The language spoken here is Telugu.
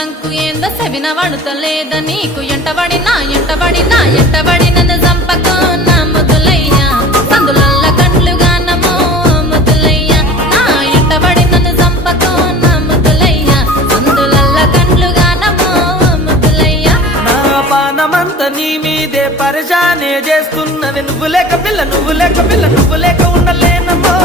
మంకు ఏందో సెవిన వడుతలేద నీకు ఎంటబడినా నన్ను చంపకో నా ముద్దులయ్యా సందులల్ల కండ్లుగా నమో ముద్దులయ్యా నా ఎంటబడి నన్ను చంపకో నా ముద్దులయ్యా సందులల్ల కండ్లుగా నమో ముద్దులయ్యా నా పానమంత నీ మీదే పరిశానే చేస్తున్నది నువ్వు లేక పిల్ల ఉండలేనమ్మో